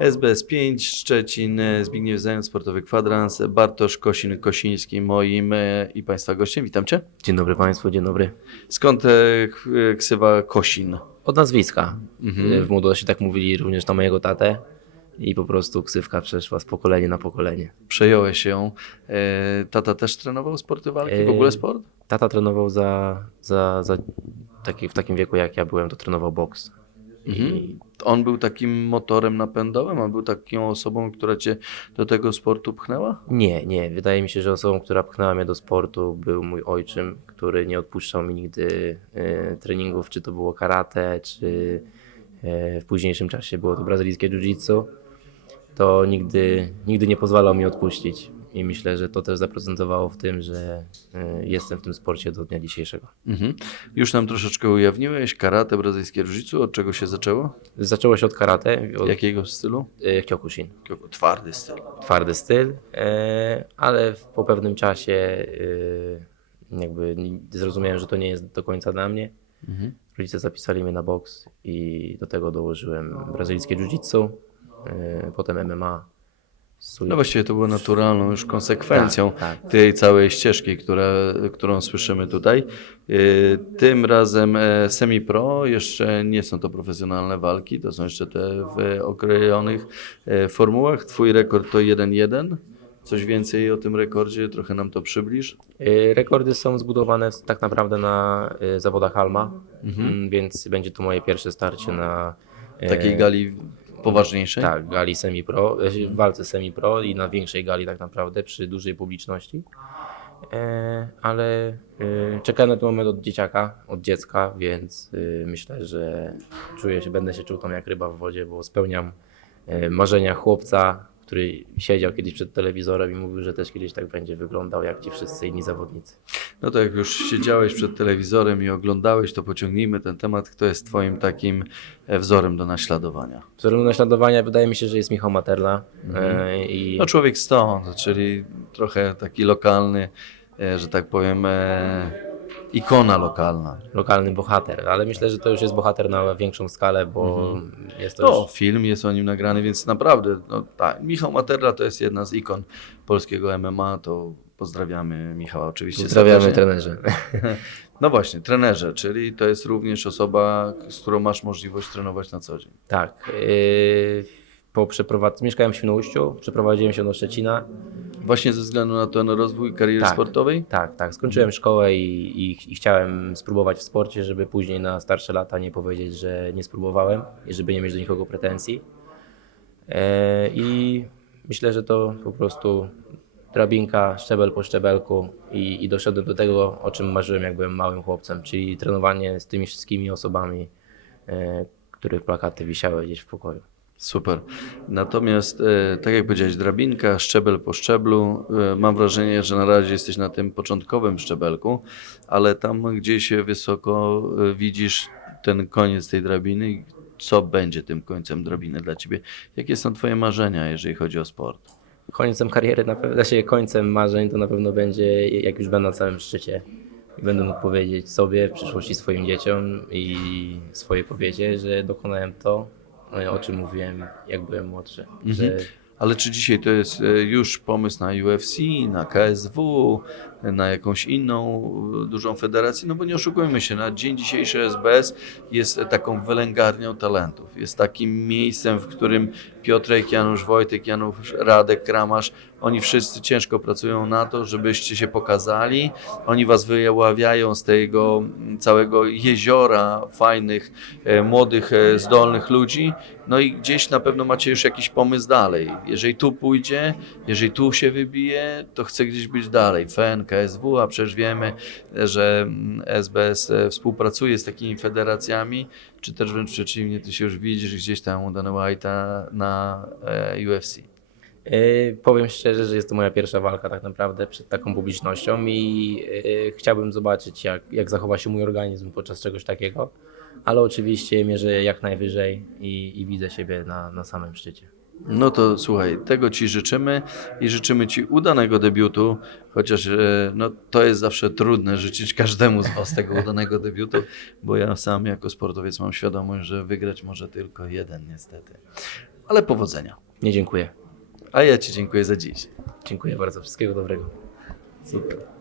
SBS 5, Szczecin, Zbigniew Zając, Sportowy Kwadrans, Bartosz Kosin-Kosiński, moim e, i Państwa gościem. Witam Cię. Dzień dobry Państwu, dzień dobry. Skąd e, e, ksywa Kosin? Od nazwiska. Mhm. W młodości tak mówili również na mojego tatę i po prostu ksywka przeszła z pokolenia na pokolenie. Przejąłeś ją. Tata też trenował sporty walki, w ogóle sport? Tata trenował za, za, za taki, w takim wieku jak ja byłem, to trenował boks. I On był takim motorem napędowym, on był taką osobą, która Cię do tego sportu pchnęła? nie, nie. Wydaje mi się, że osobą, która pchnęła mnie do sportu był mój ojczym, który nie odpuszczał mi nigdy e, treningów, czy to było karate, czy e, w późniejszym czasie było to brazylijskie jiu-jitsu. To nigdy, nigdy nie pozwalał mi odpuścić. I myślę, że to też zaprezentowało w tym, że e, jestem w tym sporcie do dnia dzisiejszego. Mhm. Już nam troszeczkę ujawniłeś karate, brazylijskie jiu Od czego się zaczęło? Zaczęło się od karate, od Jakiego stylu? e, Kyokushin. Twardy styl. twardy styl, e, ale po pewnym czasie jakby zrozumiałem, że to nie jest do końca dla mnie. Mhm. Rodzice zapisali mnie na boks i do tego dołożyłem brazylijskie jiu-jitsu, potem MMA. No właściwie to było naturalną już konsekwencją Tak, tak. tej całej ścieżki, która, którą słyszymy tutaj. Yy, Tym razem e, semi-pro, jeszcze nie są to profesjonalne walki, to są jeszcze te w okrojonych e, formułach. Twój rekord to 1-1. Coś więcej o tym rekordzie, trochę nam to przybliż. E, Rekordy są zbudowane tak naprawdę na zawodach Alma, mm, więc będzie to moje pierwsze starcie na Takiej gali poważniejszej. Tak, gali semi-pro, e, w walce semi-pro i na większej gali tak naprawdę przy dużej publiczności. E, ale e, czekałem na ten moment od dzieciaka, od dziecka, więc e, myślę, że czuję się, będę się czuł tam jak ryba w wodzie, bo spełniam e, marzenia chłopca, który siedział kiedyś przed telewizorem i mówił, że też kiedyś tak będzie wyglądał jak ci wszyscy inni zawodnicy. No to jak już siedziałeś przed telewizorem i oglądałeś, to pociągnijmy ten temat. Kto jest twoim takim e, wzorem do naśladowania? Wzorem do naśladowania wydaje mi się, że jest Michał Materla. E, i No człowiek stąd, czyli trochę taki lokalny, e, że tak powiem, ikona lokalna. lokalny bohater, ale myślę, że to już jest bohater na większą skalę, bo jest to No, już film jest o nim nagrany, więc naprawdę, no tak, Michał Materla to jest jedna z ikon polskiego MMA, to pozdrawiamy Michała oczywiście. Pozdrawiamy serdecznie. trenerze. No właśnie, trenerze, czyli to jest również osoba, z którą masz możliwość trenować na co dzień. Tak. Yy, po przeprowadzce, mieszkałem w Świnoujściu, przeprowadziłem się do Szczecina. Właśnie ze względu na ten rozwój kariery Tak. sportowej? Tak, tak. Skończyłem szkołę i, i, i chciałem spróbować w sporcie, żeby później na starsze lata nie powiedzieć, że nie spróbowałem i żeby nie mieć do nikogo pretensji. E, I myślę, że to po prostu drabinka, szczebel po szczebelku i, i doszedłem do tego, o czym marzyłem, jak byłem małym chłopcem, czyli trenowanie z tymi wszystkimi osobami, e, których plakaty wisiały gdzieś w pokoju. Super. Natomiast, e, tak jak powiedziałeś, drabinka, szczebel po szczeblu. E, mam wrażenie, że na razie jesteś na tym początkowym szczebelku, ale tam gdzieś wysoko e, widzisz ten koniec tej drabiny. Co będzie tym końcem drabiny dla ciebie? Jakie są twoje marzenia, jeżeli chodzi o sport? Końcem kariery, na pewno, znaczy końcem marzeń to na pewno będzie, jak już będę na całym szczycie. I będę mógł powiedzieć sobie, w przyszłości swoim dzieciom i swojej kobiecie, że dokonałem to, o czym mówiłem, jak byłem młodszy. Że Ale czy dzisiaj to jest e, już pomysł na UFC, na KSW, na jakąś inną e, dużą federację? No bo nie oszukujmy się, na dzień dzisiejszy SBS jest taką wylęgarnią talentów. Jest takim miejscem, w którym Piotrek, Janusz Wojtek, Janusz Radek, Kramasz, oni wszyscy ciężko pracują na to, żebyście się pokazali. Oni was wyławiają z tego mm, całego jeziora fajnych, e, młodych, e, zdolnych ludzi. No i gdzieś na pewno macie już jakiś pomysł dalej. Jeżeli tu pójdzie, jeżeli tu się wybije, to chce gdzieś być dalej. FEN, KSW, a przecież wiemy, że mm, SBS e, współpracuje z takimi federacjami, czy też wręcz przeciwnie, ty się już widzisz gdzieś tam u Dana White'a na UFC. E, powiem szczerze, że jest to moja pierwsza walka tak naprawdę przed taką publicznością i e, chciałbym zobaczyć, jak, jak zachowa się mój organizm podczas czegoś takiego. Ale oczywiście mierzę jak najwyżej i, i widzę siebie na, na samym szczycie. No to słuchaj, tego Ci życzymy i życzymy Ci udanego debiutu, chociaż e, no, to jest zawsze trudne życzyć każdemu z Was tego udanego debiutu, bo ja sam jako sportowiec mam świadomość, że wygrać może tylko jeden niestety. ale powodzenia. Nie dziękuję. A ja Ci dziękuję za dziś. Dziękuję bardzo. Wszystkiego dobrego. Super.